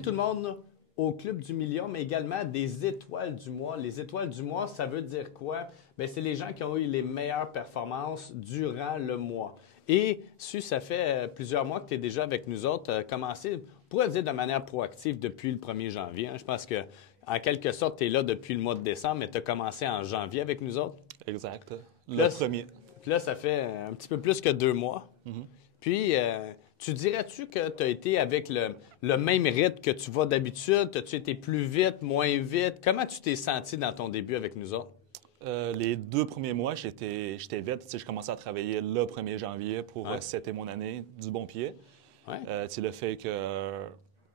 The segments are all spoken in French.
inviter tout le monde au Club du Million, mais également des étoiles du mois. Les étoiles du mois, ça veut dire quoi? Bien, c'est les gens qui ont eu les meilleures performances durant le mois. Et ça fait plusieurs mois que tu es déjà avec nous autres, commencé, on pourrait dire de manière proactive depuis le 1er janvier. Hein. Je pense que, en quelque sorte, tu es là depuis le mois de décembre, mais tu as commencé en janvier avec nous autres. Exact. Là, premier. Puis là, ça fait un petit peu plus que 2 mois. Puis, tu dirais-tu que tu as été avec le même rythme que tu vas d'habitude? As-tu été plus vite, moins vite? Comment tu t'es senti dans ton début avec nous autres? Les 2 premiers mois, j'étais vite. Tu sais, je commençais à travailler le 1er janvier pour setter mon année du bon pied. Ouais. Tu sais, le fait que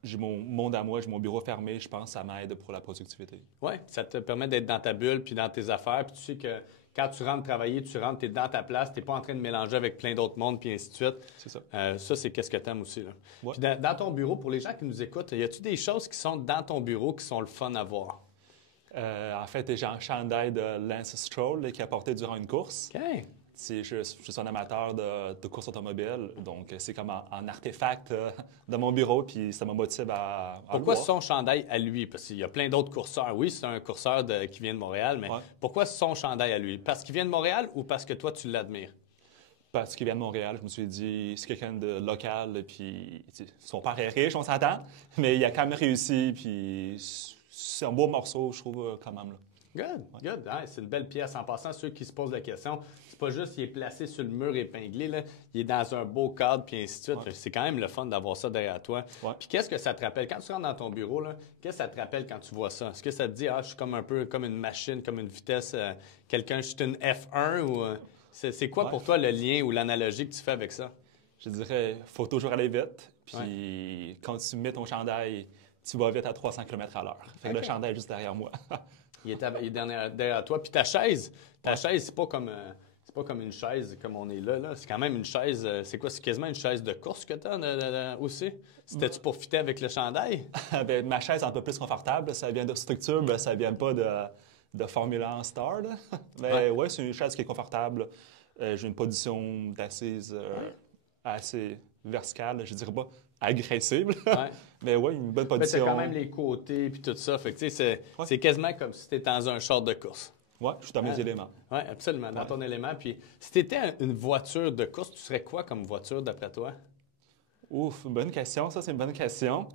j'ai mon monde à moi, j'ai mon bureau fermé, je pense que ça m'aide pour la productivité. Oui, ça te permet d'être dans ta bulle puis dans tes affaires. Puis tu sais que quand tu rentres travailler, tu rentres, tu es dans ta place, tu n'es pas en train de mélanger avec plein d'autres mondes, puis ainsi de suite. C'est ça. Ça, c'est qu'est-ce que tu aimes aussi. Là. Ouais. Puis dans ton bureau, pour les gens qui nous écoutent, y a-tu des choses qui sont dans ton bureau qui sont le fun à voir? En fait, j'ai un chandail de Lance Stroll là, qui a porté durant une course. OK. Je suis un amateur de course automobile, donc c'est comme un artefact de mon bureau, puis ça me motive à Pourquoi le voir. son chandail à lui? Parce qu'il y a plein d'autres courseurs. Oui, c'est un courseur qui vient de Montréal, mais pourquoi son chandail à lui? Parce qu'il vient de Montréal ou parce que toi, tu l'admires? Parce qu'il vient de Montréal, je me suis dit, c'est quelqu'un de local, puis son père est riche, on s'entend, mais il a quand même réussi, puis c'est un beau morceau, je trouve, quand même. Là. Good. Ouais, c'est une belle pièce. En passant, ceux qui se posent la question, c'est pas juste qu'il est placé sur le mur épinglé, là. Il est dans un beau cadre, puis ainsi de suite. Ouais. C'est quand même le fun d'avoir ça derrière toi. Ouais. Puis qu'est-ce que ça te rappelle? Quand tu rentres dans ton bureau, là, qu'est-ce que ça te rappelle quand tu vois ça? Est-ce que ça te dit, je suis comme un peu comme une machine, comme une vitesse, quelqu'un, je suis une F1 ou... c'est quoi pour toi le lien ou l'analogie que tu fais avec ça? Je dirais, faut toujours aller vite, puis quand tu mets ton chandail, tu vas vite à 300 km/h. Fait que le chandail est juste derrière moi. Il est derrière toi. Puis ta chaise, c'est pas comme une chaise comme on est là. C'est quand même une chaise. C'est quoi? C'est quasiment une chaise de course que tu as aussi? C'était-tu pour fitter avec le chandail? Ben, ma chaise est un peu plus confortable. Ça vient de structure, ben, ça vient pas de Formule 1 Star. Là. Mais ouais, c'est une chaise qui est confortable. J'ai une position d'assise assez verticale. Je dirais pas agressible. Mais ouais, une bonne position. C'est quand même les côtés puis tout ça. Fait que, c'est quasiment comme si tu étais dans un short de course. Oui, je suis dans mes éléments. Oui, absolument, dans ton élément. Puis si tu étais une voiture de course, tu serais quoi comme voiture d'après toi? Ouf, bonne question. Ça, c'est une bonne question.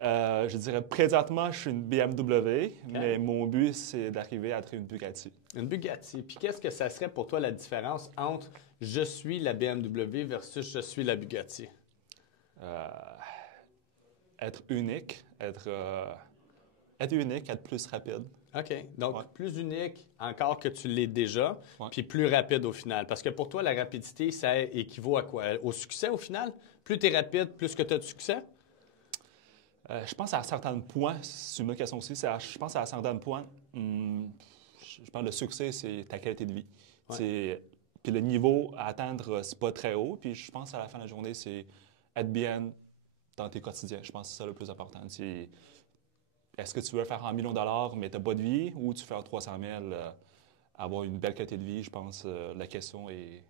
Je dirais présentement, je suis une BMW, mais mon but, c'est d'arriver à être une Bugatti. Une Bugatti. Puis qu'est-ce que ça serait pour toi la différence entre je suis la BMW versus je suis la Bugatti? Être unique, être unique, être plus rapide. OK. Donc, plus unique encore que tu l'es déjà, puis plus rapide au final. Parce que pour toi, la rapidité, ça équivaut à quoi? Au succès au final? Plus tu es rapide, plus que tu as de succès? Je pense à certains points, c'est une bonne question aussi, je pense à certains points, je pense que le succès, c'est ta qualité de vie. Puis le niveau à atteindre, c'est pas très haut. Puis je pense à la fin de la journée, c'est être bien dans tes quotidiens. Je pense que c'est ça le plus important. Est-ce que tu veux faire $1 million, mais tu n'as pas de vie, ou tu fais 300 000, avoir une belle qualité de vie? Je pense que la question est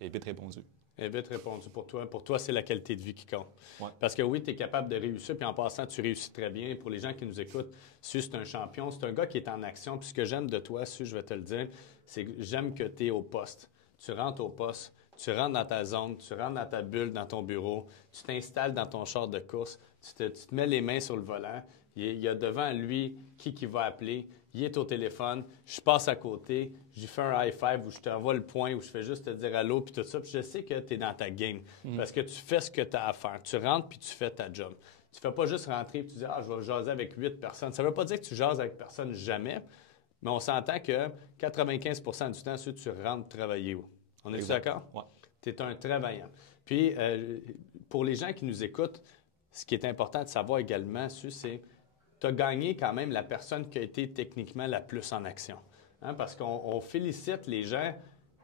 vite répondue. Et vite répondu pour toi. Pour toi, c'est la qualité de vie qui compte. Ouais. Parce que oui, tu es capable de réussir, puis en passant, tu réussis très bien. Pour les gens qui nous écoutent, Su, c'est un champion, c'est un gars qui est en action. Puis ce que j'aime de toi, Su, je vais te le dire, c'est que j'aime que tu es au poste. Tu rentres au poste, tu rentres dans ta zone, tu rentres dans ta bulle, dans ton bureau, tu t'installes dans ton char de course, tu te mets les mains sur le volant. Il y a devant lui qui va appeler. Il est au téléphone. Je passe à côté. Je fais un high five où je t'envoie le point, où je fais juste te dire allô, puis tout ça. Puis je sais que tu es dans ta game. Parce que tu fais ce que tu as à faire. Tu rentres, puis tu fais ta job. Tu fais pas juste rentrer, puis tu dis je vais jaser avec 8 personnes. Ça veut pas dire que tu jases avec personne jamais, mais on s'entend que 95 du temps, tu rentres travailler où? On est d'accord? Oui. Tu es un travaillant. Puis, pour les gens qui nous écoutent, ce qui est important de savoir également, c'est tu as gagné quand même la personne qui a été techniquement la plus en action. Hein? Parce qu'on félicite les gens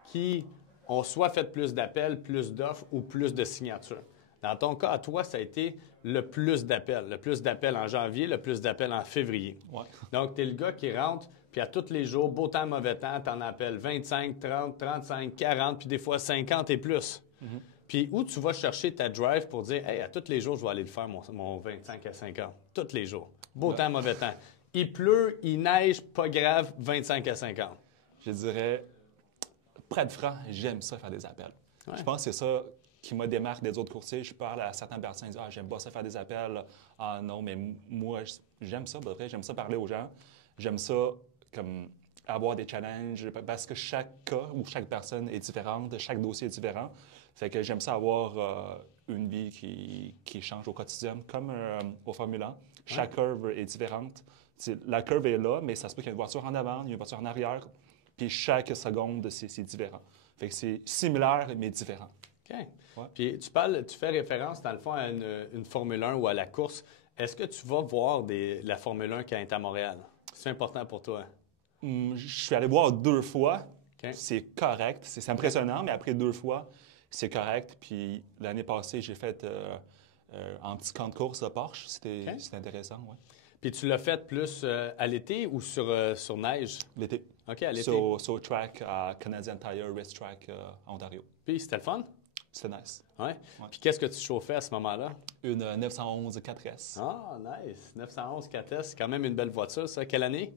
qui ont soit fait plus d'appels, plus d'offres ou plus de signatures. Dans ton cas, à toi, ça a été le plus d'appels. Le plus d'appels en janvier, le plus d'appels en février. Ouais. Donc, tu es le gars qui rentre, puis à tous les jours, beau temps, mauvais temps, tu en appelles 25, 30, 35, 40, puis des fois 50 et plus. Puis où tu vas chercher ta drive pour dire, hey, à tous les jours, je vais aller le faire, mon 25 à 50. Tous les jours. Beau temps, mauvais temps. Il pleut, il neige, pas grave, 25 à 50. Je dirais, pour être franc, j'aime ça faire des appels. Ouais. Je pense que c'est ça qui me démarque des autres courtiers. Je parle à certaines personnes, ils disent « Ah, j'aime pas ça faire des appels. Ah non, mais moi, j'aime ça, de vrai. J'aime ça parler aux gens. J'aime ça comme avoir des challenges parce que chaque cas ou chaque personne est différente, chaque dossier est différent. Fait que j'aime ça avoir une vie qui change au quotidien, comme au Formule 1. Chaque curve est différente. La curve est là, mais ça se peut qu'il y ait une voiture en avant, il y a une voiture en arrière. Puis chaque seconde, c'est différent. Fait que c'est similaire, mais différent. OK. Ouais. Puis tu fais référence, dans le fond, à une Formule 1 ou à la course. Est-ce que tu vas voir la Formule 1 quand elle est à Montréal? C'est important pour toi? Je suis allé voir 2 fois. OK. C'est correct. C'est impressionnant, mais après 2 fois, c'est correct. Puis l'année passée, j'ai fait un petit camp de course de Porsche. C'était intéressant, oui. Puis tu l'as fait plus à l'été ou sur neige? L'été. OK, à l'été. Sur track à Canadian Tire Racetrack à Ontario. Puis c'était le fun? C'était nice. Ouais. Puis qu'est-ce que tu chauffais à ce moment-là? Une 911 4S. Ah, nice. 911 4S, c'est quand même une belle voiture, ça. Quelle année?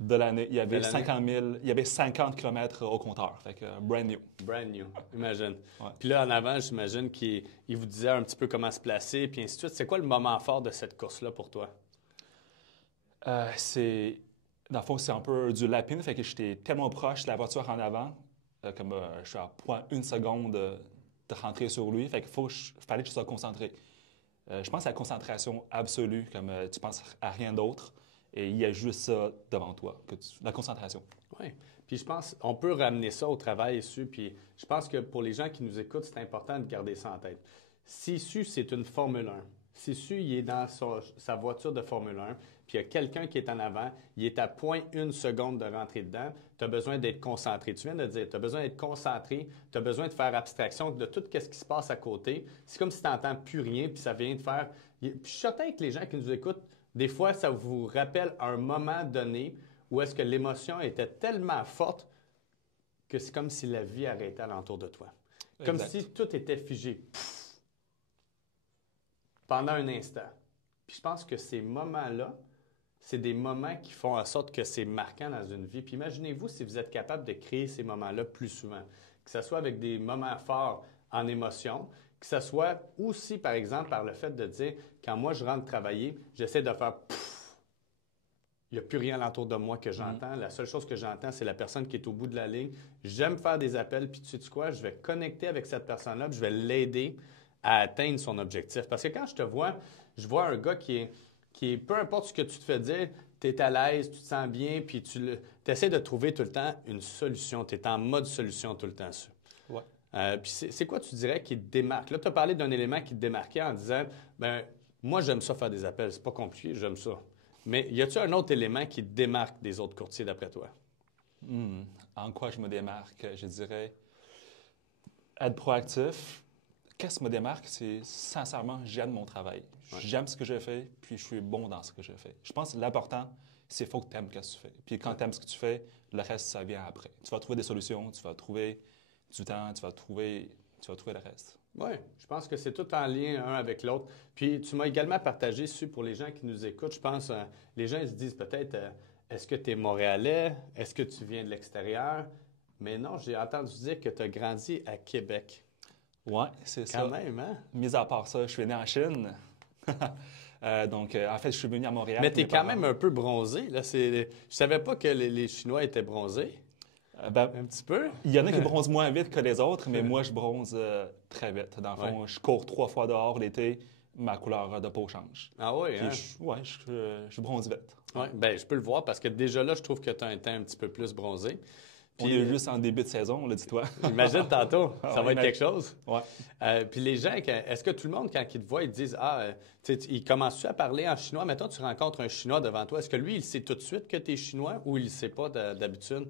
De l'année. Il y avait De l'année. 50 000, il y avait 50 km au compteur. Fait que brand new. Brand new, imagine. Ouais. Puis là, en avant, j'imagine qu'il vous disait un petit peu comment se placer, puis ainsi de suite. C'est quoi le moment fort de cette course-là pour toi? Dans le fond, c'est un peu du lapin, fait que j'étais tellement proche de la voiture en avant, je suis à 0,1 seconde de rentrer sur lui, fait qu'il fallait que je sois concentré. Je pense à la concentration absolue, comme tu penses à rien d'autre, et il y a juste ça devant toi, la concentration. Oui. Puis je pense, on peut ramener ça au travail ici, puis je pense que pour les gens qui nous écoutent, c'est important de garder ça en tête. Si ici, c'est une Formule 1, si ici, il est dans sa voiture de Formule 1, puis il y a quelqu'un qui est en avant, il est à 0,1 seconde de rentrer dedans, tu as besoin d'être concentré. Tu viens de dire, tu as besoin d'être concentré, tu as besoin de faire abstraction de tout ce qui se passe à côté. C'est comme si tu n'entends plus rien, puis ça vient de faire... Puis je suis certain que les gens qui nous écoutent, des fois, ça vous rappelle un moment donné où est-ce que l'émotion était tellement forte que c'est comme si la vie arrêtait alentour de toi. Comme Exact. si tout était figé. Pff, pendant un instant. Puis je pense que ces moments-là, c'est des moments qui font en sorte que c'est marquant dans une vie. Puis imaginez-vous si vous êtes capable de créer ces moments-là plus souvent. Que ce soit avec des moments forts en émotion, que ce soit aussi, par exemple, par le fait de dire, quand moi je rentre travailler, j'essaie de faire pfff. Il n'y a plus rien alentour de moi que j'entends. La seule chose que j'entends, c'est la personne qui est au bout de la ligne. J'aime faire des appels, puis tu sais quoi, je vais connecter avec cette personne-là, puis je vais l'aider à atteindre son objectif. Parce que quand je te vois, je vois un gars qui est peu importe ce que tu te fais dire, tu es à l'aise, tu te sens bien, puis tu essaies de trouver tout le temps une solution. Tu es en mode solution tout le temps. Ouais. Puis c'est quoi tu dirais qui te démarque? Là, tu as parlé d'un élément qui te démarquait en disant, ben moi, j'aime ça faire des appels. C'est pas compliqué, j'aime ça. Mais y a-t-il un autre élément qui te démarque des autres courtiers d'après toi? En quoi je me démarque? Je dirais être proactif. Qu'est-ce qui me démarque? C'est sincèrement, j'aime mon travail. Ouais. J'aime ce que je fais, puis je suis bon dans ce que je fais. Je pense que l'important, c'est qu'il faut que tu aimes ce que tu fais. Puis quand tu aimes ce que tu fais, le reste, ça vient après. Tu vas trouver des solutions, tu vas trouver du temps, tu vas trouver le reste. Oui, je pense que c'est tout en lien un avec l'autre. Puis tu m'as également partagé sur pour les gens qui nous écoutent, je pense, les gens ils se disent peut-être, est-ce que tu es Montréalais? Est-ce que tu viens de l'extérieur? Mais non, j'ai entendu dire que tu as grandi à Québec. Oui, c'est ça. Quand même, hein? Mis à part ça, je suis né en Chine. Donc, en fait, je suis venu à Montréal. Mais tu es quand même un peu bronzé. Là. Je savais pas que les Chinois étaient bronzés. Un petit peu. Il y en a qui bronzent moins vite que les autres, mais moi, je bronze très vite. Dans le fond, je cours 3 fois dehors l'été, ma couleur de peau change. Ah oui, hein? Je bronze vite. Oui, bien, je peux le voir parce que déjà là, je trouve que tu as un teint un petit peu plus bronzé. Puis, on est juste en début de saison, là, dis-toi. Imagine tantôt, ça va être quelque chose. Ouais. Puis les gens, est-ce que tout le monde, quand ils te voient, ils te disent, ils commencent-tu à parler en chinois? Mettons, tu rencontres un Chinois devant toi. Est-ce que lui, il sait tout de suite que tu es Chinois ou il ne sait pas d'habitude?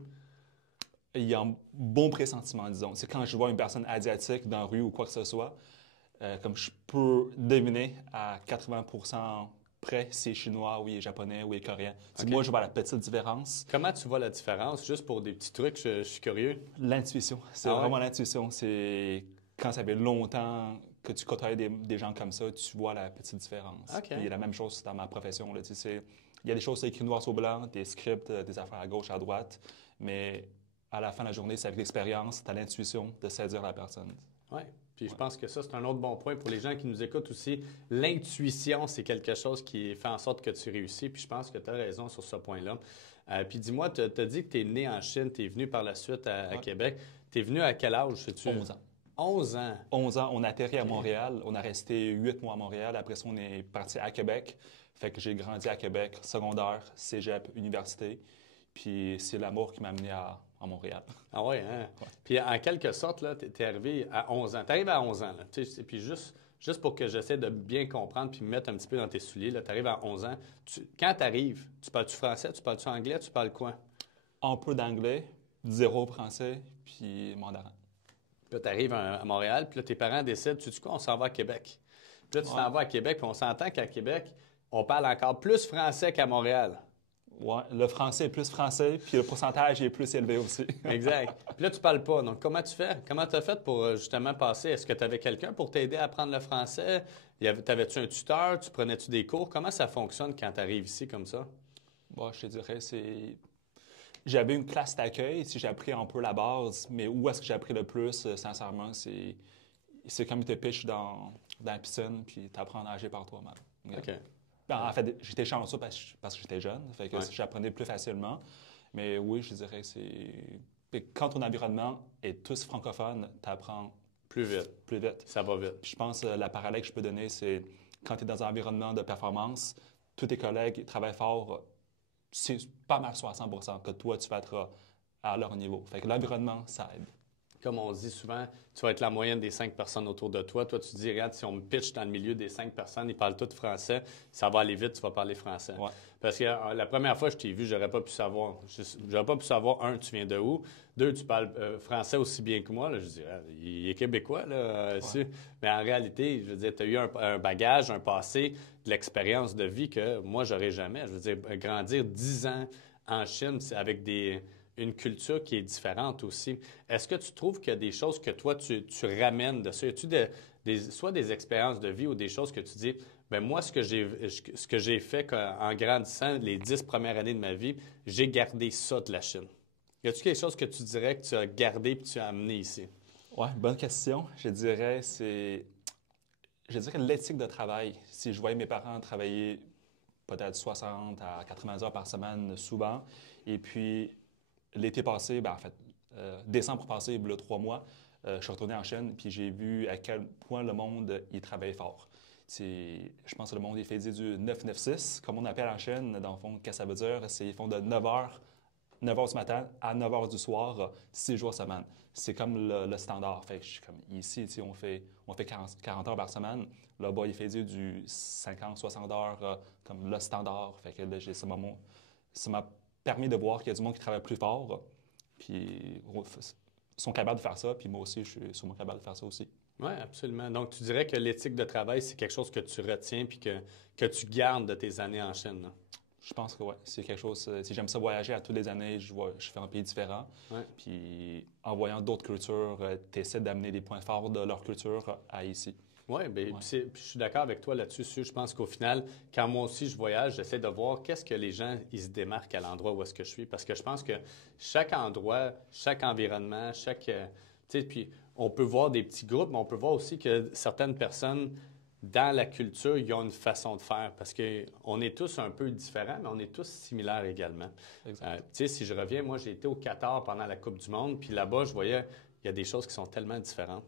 Il y a un bon pressentiment, disons. C'est quand je vois une personne asiatique dans la rue ou quoi que ce soit, comme je peux deviner à 80% près si c'est chinois ou il est japonais ou il est coréen. Okay. Moi, je vois la petite différence. Comment tu vois la différence? Juste pour des petits trucs, je suis curieux. L'intuition. C'est vraiment l'intuition. C'est quand ça fait longtemps que tu côtoies des gens comme ça, tu vois la petite différence. OK. Il y a la même chose dans ma profession. Là, tu sais, il y a des choses écrites noir sur blanc, des scripts, des affaires à gauche, à droite, mais à la fin de la journée, c'est avec l'expérience, tu as l'intuition de saisir la personne. Oui. Puis je pense que ça, c'est un autre bon point pour les gens qui nous écoutent aussi. L'intuition, c'est quelque chose qui fait en sorte que tu réussis. Puis je pense que tu as raison sur ce point-là. Puis dis-moi, tu as dit que tu es né en Chine, tu es venu par la suite à Québec. Tu es venu à quel âge, sais-tu? 11 ans. 11 ans. 11 ans, on a atterri à Montréal. On a resté 8 mois à Montréal. Après ça, on est parti à Québec. Fait que j'ai grandi à Québec, secondaire, cégep, université. Puis c'est l'amour qui m'a amené à Montréal. Ah ouais, hein? Ouais. Puis en quelque sorte, là, tu es arrivé à 11 ans. Tu arrives à 11 ans, là. Puis juste pour que j'essaie de bien comprendre puis me mettre un petit peu dans tes souliers, tu arrives à 11 ans. Quand tu arrives, tu parles-tu français, tu parles-tu anglais, tu parles quoi? Un peu d'anglais, 0 français, puis mandarin. Puis là, tu arrives à Montréal, puis là, tes parents décident, tu sais quoi, on s'en va à Québec. Puis là, tu t'en vas à Québec, puis on s'entend qu'à Québec, on parle encore plus français qu'à Montréal. Oui, le français est plus français, puis le pourcentage est plus élevé aussi. Exact. Puis là, tu parles pas. Donc, comment tu fais? Comment tu as fait pour justement passer? Est-ce que tu avais quelqu'un pour t'aider à apprendre le français? T'avais-tu un tuteur? Tu prenais-tu des cours? Comment ça fonctionne quand tu arrives ici comme ça? Bon, je te dirais, j'avais une classe d'accueil, si j'ai appris un peu la base, mais où est-ce que j'ai appris le plus, sincèrement, c'est comme tu te pitches dans la piscine, puis tu apprends à nager par toi-même. OK. En fait, j'étais chanceux parce que j'étais jeune, fait que j'apprenais plus facilement. Mais oui, je dirais que quand ton environnement est tous francophone, tu apprends plus vite. Plus vite. Ça va vite. Puis je pense que la parallèle que je peux donner, c'est quand tu es dans un environnement de performance, tous tes collègues travaillent fort, c'est pas mal soit à 100 que toi, tu vas être à leur niveau. Fait que l'environnement, ça aide. Comme on dit souvent, tu vas être la moyenne des 5 personnes autour de toi. Toi, tu dis, regarde, si on me pitch dans le milieu des 5 personnes, ils parlent tous français, ça va aller vite, tu vas parler français. Ouais. Parce que la première fois que je t'ai vu, j'aurais pas pu savoir. J'aurais pas pu savoir, un, tu viens de où? Deux, tu parles français aussi bien que moi. Là. Je dis, il est québécois, là, ouais. Mais en réalité, je veux dire, tu as eu un bagage, un passé, de l'expérience de vie que moi, j'aurais jamais. Je veux dire, grandir 10 ans en Chine, c'est avec une culture qui est différente aussi. Est-ce que tu trouves qu'il y a des choses que toi, tu ramènes de ça? As-tu soit des expériences de vie ou des choses que tu dis, bien moi, ce que j'ai fait en grandissant les 10 premières années de ma vie, j'ai gardé ça de la Chine. Y a-t-il quelque chose que tu dirais que tu as gardé et que tu as amené ici? Oui, bonne question. Je dirais l'éthique de travail. Si je voyais mes parents travailler peut-être 60 à 80 heures par semaine souvent, et puis l'été passé, décembre passé, il y a 3 mois, je suis retourné en Chine, puis j'ai vu à quel point le monde il travaille fort. Je pense que le monde il fait du 9-9-6, comme on appelle en Chine. Dans le fond, qu'est-ce que ça veut dire? Ils font de 9h du matin à 9h du soir, 6 jours semaine. C'est comme le standard. Fait que je suis comme ici, on fait 40 heures par semaine. Là-bas, il fait du 50-60 heures comme le standard. Fait que là, ça m'a permis de voir qu'il y a du monde qui travaille plus fort, puis sont capables de faire ça, puis moi aussi, je suis sûrement capable de faire ça aussi. Oui, absolument. Donc, tu dirais que l'éthique de travail, c'est quelque chose que tu retiens puis que tu gardes de tes années en Chine, là. Je pense que oui. C'est quelque chose. Si j'aime ça voyager à toutes les années, je fais un pays différent. Ouais. Puis en voyant d'autres cultures, tu essaies d'amener des points forts de leur culture à ici. Oui, bien, je suis d'accord avec toi là-dessus. Je pense qu'au final, quand moi aussi je voyage, j'essaie de voir qu'est-ce que les gens ils se démarquent à l'endroit où est-ce que je suis. Parce que je pense que chaque endroit, chaque environnement, puis on peut voir des petits groupes, mais on peut voir aussi que certaines personnes, dans la culture, ils ont une façon de faire. Parce qu'on est tous un peu différents, mais on est tous similaires également. Si je reviens, moi, j'ai été au Qatar pendant la Coupe du Monde, puis là-bas, je voyais, il y a des choses qui sont tellement différentes.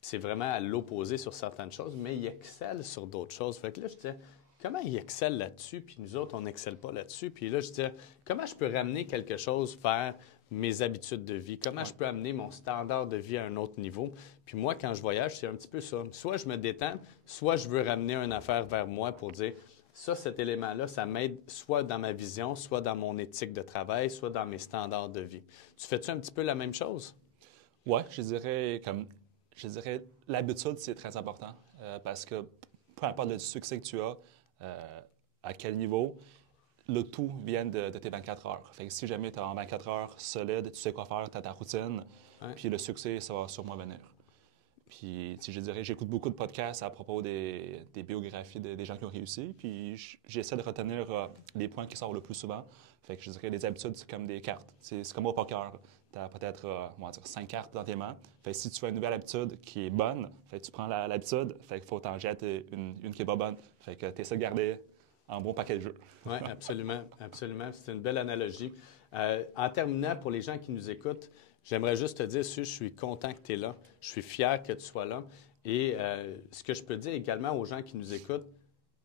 C'est vraiment à l'opposé sur certaines choses, mais ils excellent sur d'autres choses. Fait que là, je disais, comment ils excellent là-dessus, puis nous autres, on n'excelle pas là-dessus. Puis là, je disais, comment je peux ramener quelque chose vers mes habitudes de vie? Comment je peux amener mon standard de vie à un autre niveau? Puis moi, quand je voyage, c'est un petit peu ça. Soit je me détends, soit je veux ramener une affaire vers moi pour dire, ça, cet élément-là, ça m'aide soit dans ma vision, soit dans mon éthique de travail, soit dans mes standards de vie. Tu fais-tu un petit peu la même chose? Oui, je dirais l'habitude, c'est très important parce que peu importe le succès que tu as, à quel niveau, le tout vient de tes 24 heures. Fait que si jamais tu es en 24 heures solide, tu sais quoi faire, tu as ta routine, puis le succès, ça va sûrement venir. Puis, je dirais, j'écoute beaucoup de podcasts à propos des biographies des gens qui ont réussi. Puis, j'essaie de retenir les points qui sortent le plus souvent. Fait que je dirais, les habitudes, c'est comme des cartes. C'est comme au poker. Tu as peut-être, 5 cartes dans tes mains. Fait que si tu as une nouvelle habitude qui est bonne, fait que tu prends l'habitude, fait qu'il faut t'en jeter une qui est pas bonne. Fait que tu essaies de garder un bon paquet de jeux. Oui, absolument, absolument. C'est une belle analogie. En terminant, pour les gens qui nous écoutent, j'aimerais juste te dire, je suis content que tu es là. Je suis fier que tu sois là. Et ce que je peux dire également aux gens qui nous écoutent,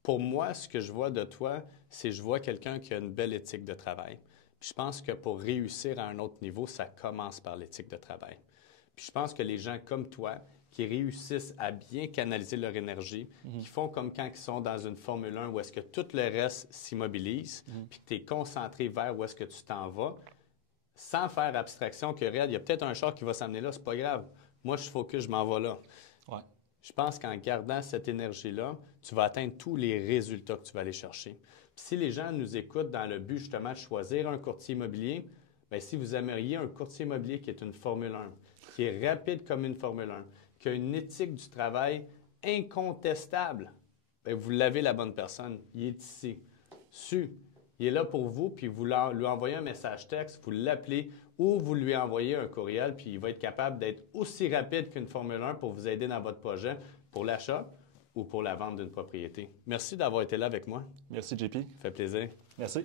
pour moi, ce que je vois de toi, c'est que je vois quelqu'un qui a une belle éthique de travail. Puis je pense que pour réussir à un autre niveau, ça commence par l'éthique de travail. Puis je pense que les gens comme toi, qui réussissent à bien canaliser leur énergie, qui font comme quand ils sont dans une Formule 1 où est-ce que tout le reste s'immobilise, puis que tu es concentré vers où est-ce que tu t'en vas, sans faire abstraction que, regarde, il y a peut-être un char qui va s'amener là, c'est pas grave. Moi, je focus, je m'en vais là. Ouais. Je pense qu'en gardant cette énergie-là, tu vas atteindre tous les résultats que tu vas aller chercher. Puis si les gens nous écoutent dans le but justement de choisir un courtier immobilier, bien, si vous aimeriez un courtier immobilier qui est une Formule 1, qui est rapide comme une Formule 1, qui a une éthique du travail incontestable, bien, vous l'avez la bonne personne. Il est ici. Il est là pour vous, puis vous lui envoyez un message texte, vous l'appelez ou vous lui envoyez un courriel, puis il va être capable d'être aussi rapide qu'une Formule 1 pour vous aider dans votre projet, pour l'achat ou pour la vente d'une propriété. Merci d'avoir été là avec moi. Merci, JP. Ça fait plaisir. Merci.